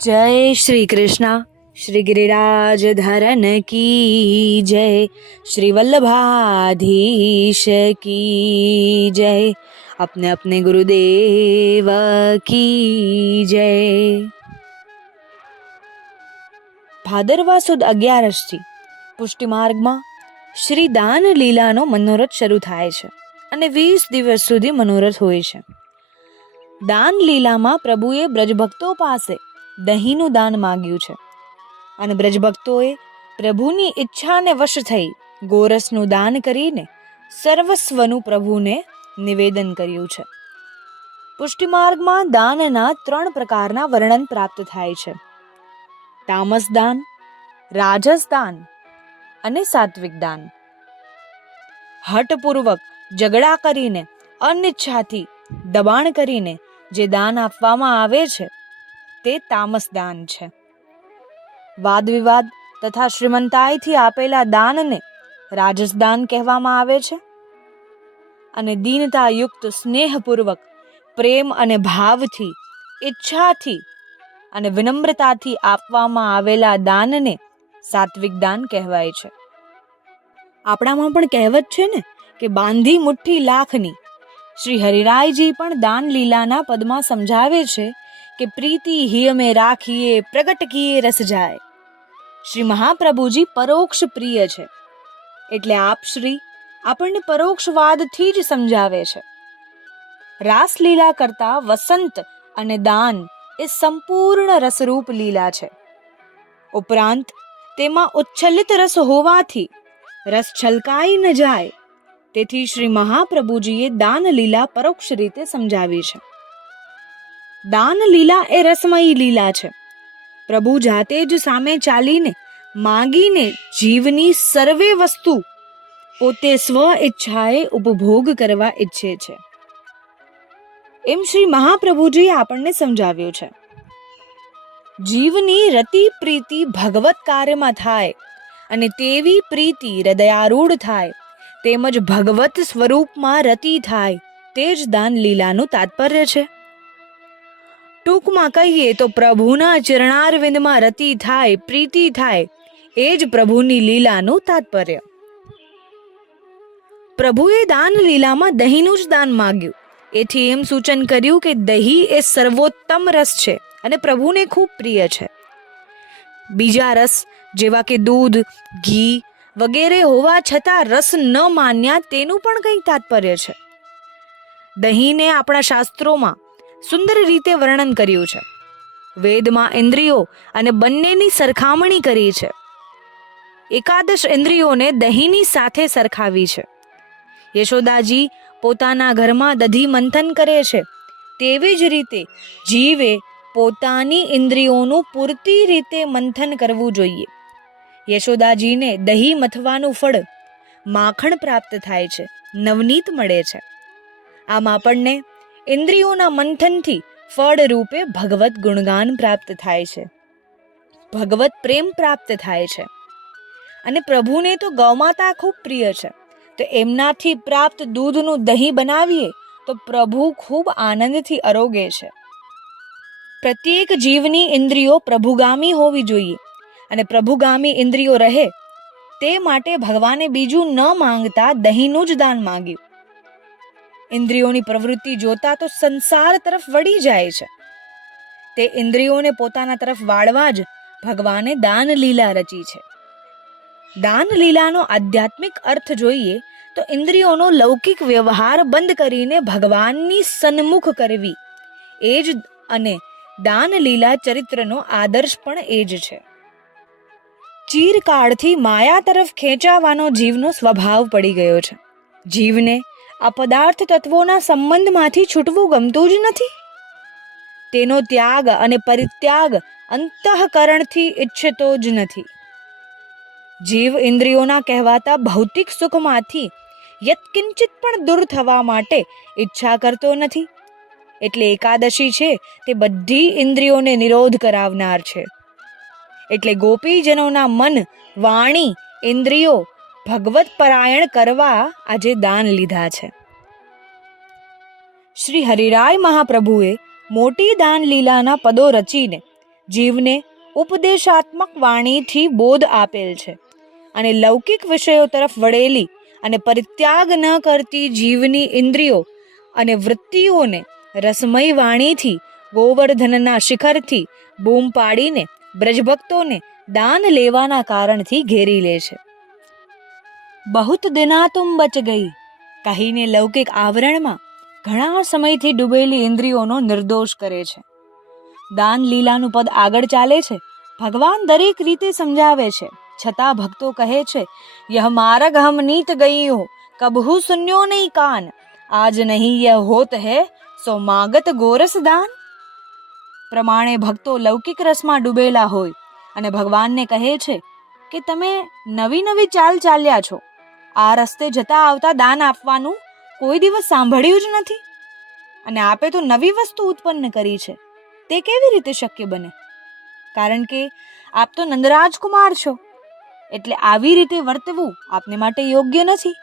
जय श्री कृष्णा। श्री गिरिराज धरन की जय, श्री वल्लभाधीश की जय, अपने अपने गुरुदेव की जय। ભાદરવા સુદ 11 પુષ્ટિ માર્ગમાં શ્રી દાન લીલાનો મનોરથ શરૂ થાય છે અને 20 દિવસ સુધી મનોરથ હોય છે. દાન લીલામાં પ્રભુએ બ્રજભક્તો પાસે દહીંનું દાન માંગ્યું છે અને બ્રજભક્તોએ પ્રભુની ઈચ્છાને વશ થઈ ગોરસનું દાન કરીને સર્વસ્વનું પ્રભુને નિવેદન કર્યું છે. પુષ્ટિ માર્ગમાં દાનના 3 પ્રકારના વર્ણન પ્રાપ્ત થાય છે: તામસ દાન, રાજસ દાન અને સાત્વિક દાન. હઠપૂર્વક ઝઘડા કરીને, અનિચ્છાથી દબાણ કરીને જે દાન આપવામાં આવે છે તે તામસ દાન છે. વાદ વિવાદ તથા શ્રીમંતાઈથી આપેલા દાનને રાજસ દાન કહેવામાં આવે છે અને દીનતાયુક્ત સ્નેહપૂર્વક પ્રેમ અને ભાવથી, ઈચ્છાથી અને વિનમ્રતાથી આપવામાં આવેલા દાનને સાત્વિક દાન કહેવાય છે. આપણામાં પણ કહેવત છે ને કે બાંધી મુઠ્ઠી લાખની. શ્રી હરિરાયજી પણ દાન લીલાના પદમાં સમજાવે છે કે પ્રીતિ હિય મેં રાખીએ પ્રગટ કીએ રસ જાય. શ્રી મહાપ્રભુજી પરોક્ષ પ્રિય છે એટલે આપ શ્રી આપણને પરોક્ષવાદથી જ સમજાવે છે. રાસલીલા કરતા વસંત અને દાન એ સંપૂર્ણ રસરૂપ લીલા છે. ઉપરાંત તેમાં ઉચ્છલિત રસ હોવાથી રસ છલકાઈ ન જાય, તેથી શ્રી મહાપ્રભુજીએ દાન લીલા પરોક્ષ રીતે સમજાવી છે. દાન લીલા એ રસમયી લીલા છે. પ્રભુ જાતે જ સામે ચાલીને માગીને જીવની સર્વે વસ્તુ પોતે સ્વ ઈચ્છાએ ઉપભોગ કરવા ઈચ્છે છે એમ શ્રી મહાપ્રભુજીએ આપણને સમજાવ્યું છે. જીવની રતિ પ્રીતિ ભગવત કાર્યમાં થાય અને તેવી પ્રીતિ હૃદયારૂઢ થાય તેમજ ભગવત સ્વરૂપમાં રતિ થાય, તે જ દાન લીલાનું તાત્પર્ય છે. ટૂંકમાં કહીએ તો પ્રભુના ચરણારવિંદમાં રતિ થાય, પ્રીતિ થાય, એ જ પ્રભુની લીલાનું તાત્પર્ય. પ્રભુએ દાન લીલામાં દહીંનું જ દાન માગ્યું. એથી એમ સૂચન કર્યું કે દહીં એ સર્વોત્તમ રસ છે અને પ્રભુને ખૂબ પ્રિય છે. બીજા રસ જેવા કે દૂધ, ઘી વગેરે હોવા છતાં રસ ન માન્યા તેનું પણ કંઈ તાત્પર્ય છે. દહીંને આપણા શાસ્ત્રોમાં સુંદર રીતે વર્ણન કર્યું છે. વેદમાં ઇન્દ્રિયો અને બંનેની સરખામણી કરી છે. 11 ઇન્દ્રિયોને દહીંની સાથે સરખાવી છે. યશોદાજી પોતાના ઘરમાં દધી મંથન કરે છે, તેવી જ રીતે જીવે પોતાની ઇન્દ્રિયોનું પૂરતી રીતે મંથન કરવું જોઈએ. યશોદાજીને દહીં મથવાનું ફળ માખણ પ્રાપ્ત થાય છે, નવનીત મળે છે. આમ આપણને ઇન્દ્રિયોના મંથનથી ફળ રૂપે ભગવત ગુણગાન પ્રાપ્ત થાય છે, ભગવત પ્રેમ પ્રાપ્ત થાય છે. અને પ્રભુને તો ગૌમાતા ખૂબ પ્રિય છે, તો એમનાથી પ્રાપ્ત દૂધનું દહીં બનાવીએ તો પ્રભુ ખૂબ આનંદથી આરોગે છે. પ્રત્યેક જીવની ઇન્દ્રિયો પ્રભુગામી હોવી જોઈએ અને પ્રભુગામી ઇન્દ્રિયો રહે તે માટે ભગવાને બીજું ન માંગતા દહીંનું જ દાન માંગ્યું. ઇન્દ્રિયોની પ્રવૃત્તિ જોતા તો સંસાર તરફ વળી જાય છે. તે ઇન્દ્રિયોને પોતાના તરફ વાળવા જ ભગવાને દાન લીલા રચી છે. દાન લીલાનો આધ્યાત્મિક અર્થ જોઈએ તો ઇન્દ્રિયોનો લૌકિક વ્યવહાર બંધ કરીને ભગવાનની સન્મુખ કરવી, એ જ અને દાન લીલા ચરિત્રનો આદર્શ પણ એ જ છે. ચીરકાળથી માયા તરફ ખેંચાવાનો જીવનો સ્વભાવ પડી ગયો છે. જીવને આ પદાર્થ તત્વોના સંબંધમાંથી છૂટવું ગમતું જ નથી. તેનો ત્યાગ અને પરિત્યાગ અંતઃકરણથી ઈચ્છતો જ નથી. જીવ ઇન્દ્રિયોના કહેવાતા ભૌતિક સુખમાંથી યત્કિંચિત પણ દૂર થવા માટે ઈચ્છા કરતો નથી. એટલે એકાદશી છે તે બધી ઇન્દ્રિયોને નિરોધ કરાવનાર છે. એટલે ગોપીજનોના મન, વાણી, ઇન્દ્રિયો ભગવત પરાયણ કરવા આજે દાન લીધા છે. શ્રી હરિરાય મહાપ્રભુએ મોટી દાન લીલાના પદો રચીને જીવને ઉપદેશાત્મક વાણીથી બોધ આપેલ છે અને લૌકિક વિષયો તરફ વળેલી અને પરિત્યાગ ન કરતી જીવની ઇન્દ્રિયો અને વૃત્તિઓને રસમય વાણીથી ગોવર્ધનના શિખરથી બૂમ પાડીને બ્રજભક્તોને દાન લેવાના કારણથી ઘેરી લે છે. બહુત દિના તુમ બચ ગઈ કહીને લૌકિક આવરણમાં ઘણા સમયથી ડૂબેલી ઇન્દ્રિયોનો નિર્દોષ કરે છે. દાન લીલાનું પદ આગળ ચાલે છે. ભગવાન દરેક રીતે સમજાવે છે, છતાં ભક્તો કહે છે, યહ માર્ગ હમ નીત ગઈ હો કબહુ સુન્યો નહીં કાન, આજ નહીં યહ હોત હૈ સો માગત ગોરસ દાન. પ્રમાણે ભક્તો લૌકિક રસમાં ડૂબેલા હોય અને ભગવાનને કહે છે કે તમે નવી નવી ચાલ ચાલ્યા છો, આ રસ્તે જતા આવતા દાન આપવાનું કોઈ દિવસ સાંભળ્યું જ નથી અને આપે તો નવી વસ્તુ ઉત્પન્ન કરી છે, તે કેવી રીતે શક્ય બને? કારણ કે આપ તો નંદરાજ કુમાર છો, એટલે આવી રીતે વર્તવું આપને માટે યોગ્ય નથી.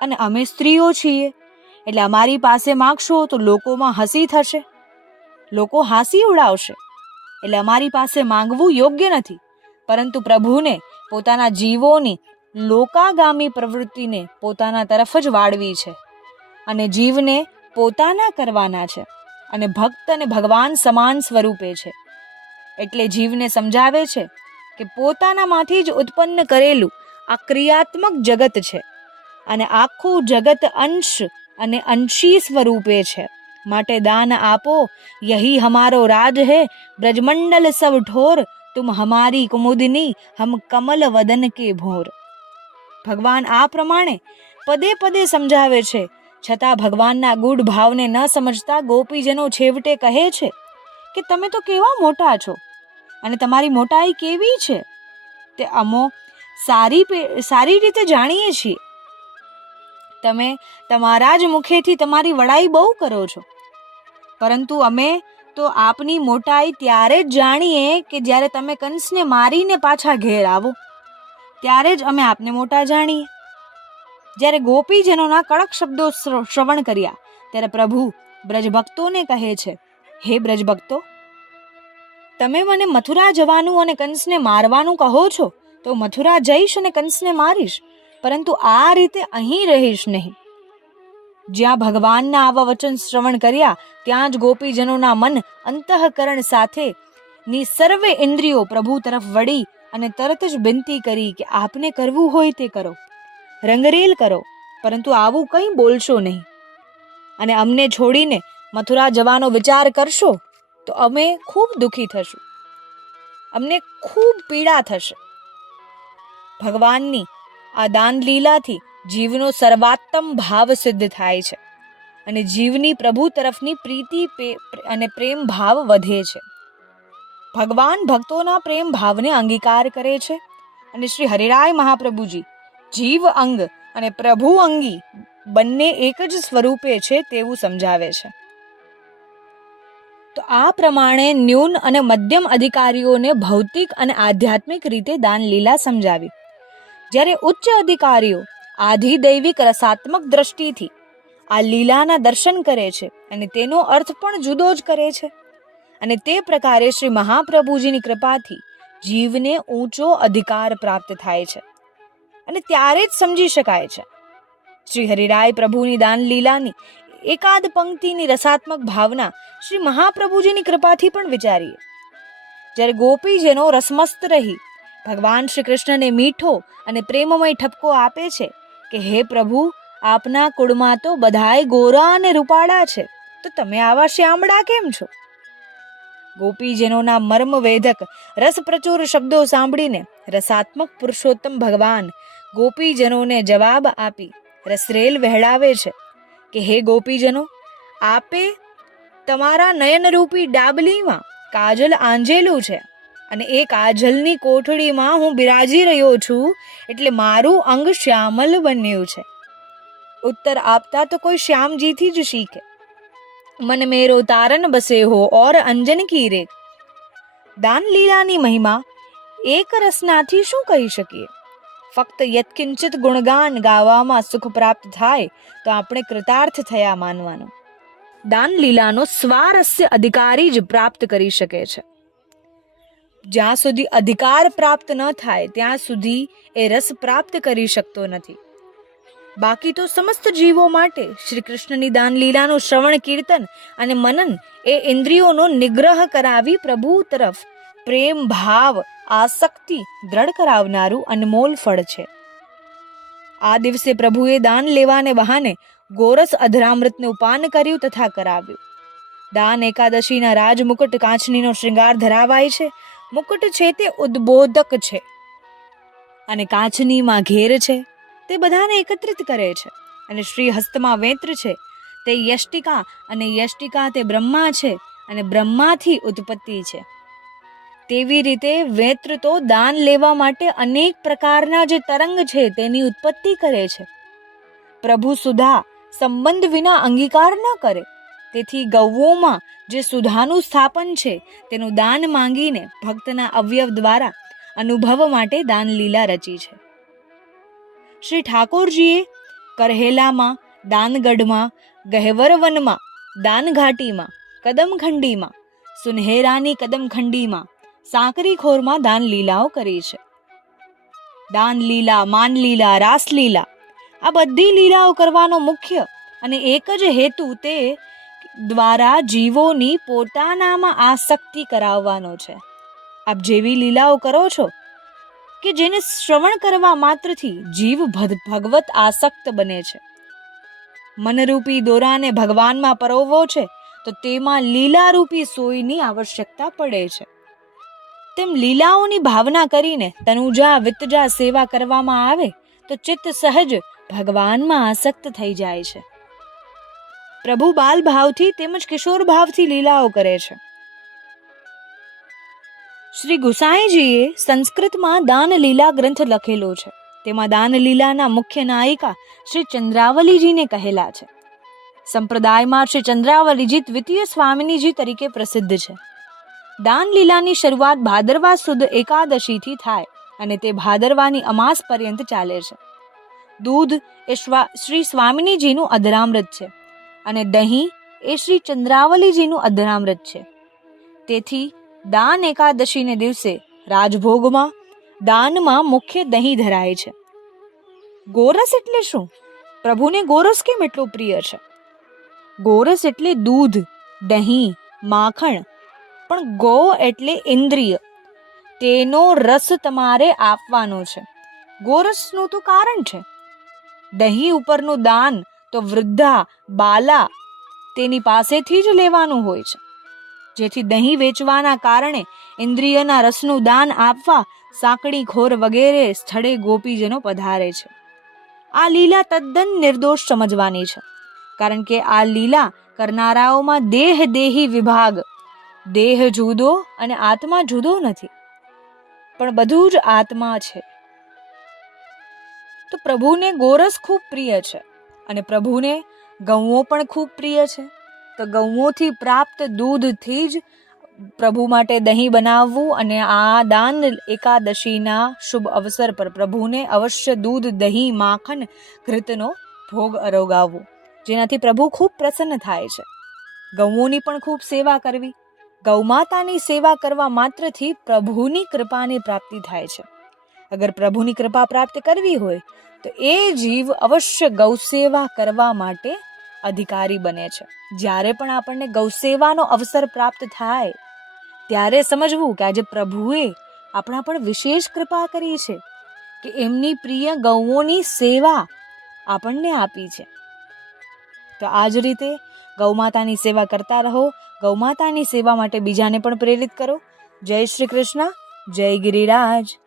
અને અમે સ્ત્રીઓ છીએ, એટલે અમારી પાસે માગશો તો લોકોમાં હસી થશે, લોકો હાંસી ઉડાવશે, એટલે અમારી પાસે માંગવું યોગ્ય નથી. પરંતુ પ્રભુને પોતાના જીવોની લોકાગામી પ્રવૃત્તિને પોતાના તરફ જ વાળવી છે અને જીવને પોતાના કરવાના છે અને ભક્ત અને ભગવાન સમાન સ્વરૂપે છે. એટલે જીવને સમજાવે છે કે પોતાનામાંથી જ ઉત્પન્ન કરેલું આ ક્રિયાત્મક જગત છે અને આખું જગત અંશ અને અંશી સ્વરૂપે છે. માટે દાન આપો, યહી હમારો રાજ હૈ, બ્રજમંડલ સબ ઠોર, તુમ હમારી કુમુદની, હમ કમલ વદન કે ભોર. ભગવાન આ પ્રમાણે પદે પદે સમજાવે છે, છતાં ભગવાનના ગૂઢ ભાવને ન સમજતા ગોપીજનો છેવટે કહે છે કે તમે તો કેવા મોટા છો અને તમારી મોટાઈ કેવી છે તે અમો સારી રીતે જાણીએ છીએ. તમે તમારા જ મુખેથી તમારી વડાઈ બહુ કરો છો, પરંતુ અમે તો આપની મોટાઈ ત્યારે જ જાણીએ કે જ્યારે તમે કંસને મારીને પાછા ઘેર આવો, ત્યારે જ અમે આપને મોટા જાણીએ. જ્યારે ગોપીજનોના કડક શબ્દો શ્રવણ કર્યા ત્યારે પ્રભુ બ્રજભક્તોને કહે છે, હે બ્રજભક્તો, તમે મને મથુરા જવાનું અને કંસને મારવાનું કહો છો તો મથુરા જઈશ અને કંસને મારીશ, પરંતુ આ રીતે અહીં રહીશ નહીં. જ્યાં ભગવાનના આવા વચન શ્રવણ કર્યા ત્યાં જ ગોપીજનોના મન અંતઃકરણ સાથે ની સર્વે ઇન્દ્રિયો પ્રભુ તરફ વળી અને તરત જ વિનંતી કરી કે આપને કરવું હોય તે કરો, રંગરેલ કરો, પરંતુ આવું કંઈ બોલશો નહીં અને અમને છોડીને મથુરા જવાનો વિચાર કરશો તો અમે ખૂબ દુઃખી થશું, અમને ખૂબ પીડા થશે. ભગવાનની આ દાન લીલાથી જીવનો સર્વાત્તમ ભાવ સિદ્ધ થાય છે અને જીવની પ્રભુ તરફની પ્રીતિ અને પ્રેમ ભાવ વધે છે. ભગવાન ભક્તોના પ્રેમ ભાવને અંગીકાર કરે છે અને શ્રી હરિરાય મહાપ્રભુજી જીવ અંગ અને પ્રભુ અંગી બંને એક જ સ્વરૂપે છે તેવું સમજાવે છે. તો આ પ્રમાણે ન્યૂન અને મધ્યમ અધિકારીઓને ભૌતિક અને આધ્યાત્મિક રીતે દાન લીલા સમજાવી, જ્યારે ઉચ્ચ અધિકારીઓ આધિદૈવિક રસાત્મક દ્રષ્ટિથી આ લીલાના દર્શન કરે છે અને તેનો અર્થ પણ જુદો જ કરે છે. અને તે પ્રકારે શ્રી મહાપ્રભુજીની કૃપાથી જીવને ઊંચો અધિકાર પ્રાપ્ત થાય છે અને ત્યારે જ સમજી શકાય છે. શ્રી હરિરાય પ્રભુની દાન લીલાની એકાદ પંક્તિની રસાત્મક ભાવના શ્રી મહાપ્રભુજીની કૃપાથી પણ વિચારીએ. જ્યારે ગોપીજનો રસમસ્ત રહી ભગવાન શ્રી કૃષ્ણને મીઠો અને પ્રેમમય ઠપકો આપે છે કે હે પ્રભુ, આપના કુળમાં તો બધાય ગોરા અને રૂપાળા છે, તો તમે આવા શ્યામળા કેમ છો? ગોપીજનોના મર્મવેધક રસપ્રચુર શબ્દો સાંભળીને રસાત્મક પુરુષોત્તમ ભગવાન ગોપીજનોને જવાબ આપી રસરેલ વહેડાવે છે કે હે ગોપીજનો, આપે તમારા નયનરૂપી ડાબલીમાં કાજલ આંજેલું છે અને એ કાજલની કોઠડીમાં હું બિરાજી રહ્યો છું, એટલે મારું અંગ શ્યામલ બન્યું છે. ઉત્તર આપતા તો કોઈ શ્યામજીથી જ શીખે. મન મેરો તારન બસે હો ઓર અંજન કી રે. દાન લીલાની મહિમા એક રસનાથી શું કહી શકીએ? ફક્ત યત્કિંચિત ગુણગાન ગાવામાં સુખ પ્રાપ્ત થાય તો આપણે કૃતાર્થ થયા માનવાનું. દાન લીલાનો સ્વારસ્ય અધિકારી જ પ્રાપ્ત કરી શકે છે. જ્યાં સુધી અધિકાર પ્રાપ્ત ન થાય ત્યાં સુધી એ રસ પ્રાપ્ત કરી શકતો નથી. બાકી તો સમસ્ત જીવો માટે શ્રી કૃષ્ણની દાન લીલાનું શ્રવણ, કીર્તન અને મનન એ ઇન્દ્રિયોનો નિગ્રહ કરાવી પ્રભુ તરફ પ્રેમ ભાવ આસક્તિ દ્રઢ કરાવનારું અનમોલ ફળ છે. આ દિવસે પ્રભુએ દાન લેવાને બહાને ગોરસ અધરામૃતનું પાન કર્યું તથા કરાવ્યું. દાન એકાદશીના રાજમુકુટ કાંચનીનો શૃંગાર ધરાવાય છે. મુકુટ છે તે ઉદ્બોધક છે અને કાંચનીમાં ઘેર છે તે બધાને એકત્રિત કરે છે. અને શ્રી હસ્તમાં વેત્ર છે તે યષ્ટિકા, અને યષ્ટિકા તે બ્રહ્મા છે અને બ્રહ્માથી ઉત્પત્તિ છે. તેવી રીતે વેત્ર તો દાન લેવા માટે અનેક પ્રકારના જે તરંગ છે તેની ઉત્પત્તિ કરે છે. પ્રભુ સુધા સંબંધ વિના અંગીકાર ન કરે, તેથી ગૌઓમાં જે સુધાનું સ્થાપન છે તેનું દાન માંગીને ભક્તના અવયવ દ્વારા અનુભવ માટે દાન લીલા રચી છે. શ્રી ઠાકોરજીએ કરહેલામાં, દાનગઢમાં, ગહેવરવનમાં, દાનઘાટીમાં, કદમખંડીમાં, સુનહેરાની કદમખંડીમાં, સાંકરીખોરમાં દાન લીલાઓ કરી છે. દાન લીલા, માન લીલા, રાસલીલા આ બધી લીલાઓ કરવાનો મુખ્ય અને એક જ હેતુ તે દ્વારા જીવોની પોતાનામાં આસક્તિ કરાવવાનો છે. આપ જેવી લીલાઓ કરો છો કે જેને શ્રવણ કરવા માત્રથી જીવ ભગવત આસક્ત બને છે. મનરૂપી દોરાને ભગવાનમાં પરોવવો છે તો તેમાં લીલારૂપી સોયની આવશ્યકતા પડે છે. તેમ લીલાઓની ભાવના કરીને તનુજા વિત્તજા સેવા કરવામાં આવે તો ચિત્ત સહજ ભગવાનમાં આસક્ત થઈ જાય છે. પ્રભુ બાલ ભાવથી તેમજ કિશોર ભાવથી લીલાઓ કરે છે. શ્રી ગુસાઈજીએ સંસ્કૃતમાં દાન લીલા ગ્રંથ લખેલો છે. તેમાં દાન લીલાના મુખ્ય નાયિકા શ્રી ચંદ્રાવલીજીને કહેલા છે. સંપ્રદાયમાં શ્રી ચંદ્રાવલીજી દ્વિતીય સ્વામિનીજી તરીકે પ્રસિદ્ધ છે. દાન લીલાની શરૂઆત ભાદરવા સુદ એકાદશીથી થાય અને તે ભાદરવાની અમાસ પર્યંત ચાલે છે. દૂધ એ શ્રી સ્વામિનીજીનું અધરામૃત છે અને દહીં એ શ્રી ચંદ્રાવલીજીનું અધરામૃત છે. તેથી દાન એકાદશીને દિવસે રાજભોગમાં દાનમાં મુખ્ય દહીં ધરાય છે. ગોરસ એટલે શું? પ્રભુને ગોરસ કેમ એટલો પ્રિય છે? ગોરસ એટલે દૂધ, દહીં, માખણ, પણ ગો એટલે ઇન્દ્રિય. તેનો રસ તમારે આપવાનો છે. ગોરસનું તો કારણ છે. દહીં ઉપરનું દાન તો વૃદ્ધા, બાલા તેની પાસેથી જ લેવાનું હોય છે. જેથી દહીં વેચવાના કારણે ઇન્દ્રિયના રસનું દાન આપવા સાંકડી ખોર વગેરે સ્થળે ગોપીજનો પધારે છે. આ લીલા તદ્દન નિર્દોષ સમજવાની છે, કારણ કે આ લીલા કરનારાઓમાં દેહી વિભાગ, દેહ જુદો અને આત્મા જુદો નથી, પણ બધું જ આત્મા છે. તો પ્રભુને ગોરસ ખૂબ પ્રિય છે અને પ્રભુને ગૌઓ પણ ખૂબ પ્રિય છે. તો ગૌઓથી પ્રાપ્ત દૂધથી જ પ્રભુ માટે દહીં બનાવવું અને આ દાન એકાદશીના શુભ અવસર પર પ્રભુને અવશ્ય દૂધ, દહીં, માખણ, ઘૃતનો ભોગ અરોગાવવો, જેનાથી પ્રભુ ખૂબ પ્રસન્ન થાય છે. ગૌઓની પણ ખૂબ સેવા કરવી. ગૌમાતાની સેવા કરવા માત્રથી પ્રભુની કૃપાની પ્રાપ્તિ થાય છે. અગર પ્રભુની કૃપા પ્રાપ્ત કરવી હોય તો એ જીવ અવશ્ય ગૌસેવા કરવા માટે અધિકારી બને છે. જ્યારે પણ આપણને ગૌસેવાનો અવસર પ્રાપ્ત થાય ત્યારે સમજવું કે આજે પ્રભુએ આપણા પર વિશેષ કૃપા કરી છે કે એમની પ્રિય ગૌઓની સેવા આપણને આપી છે. તો આ જ રીતે ગૌમાતાની સેવા કરતા રહો. ગૌમાતાની સેવા માટે બીજાને પણ પ્રેરિત કરો. જય શ્રી કૃષ્ણ. જય ગિરિરાજ.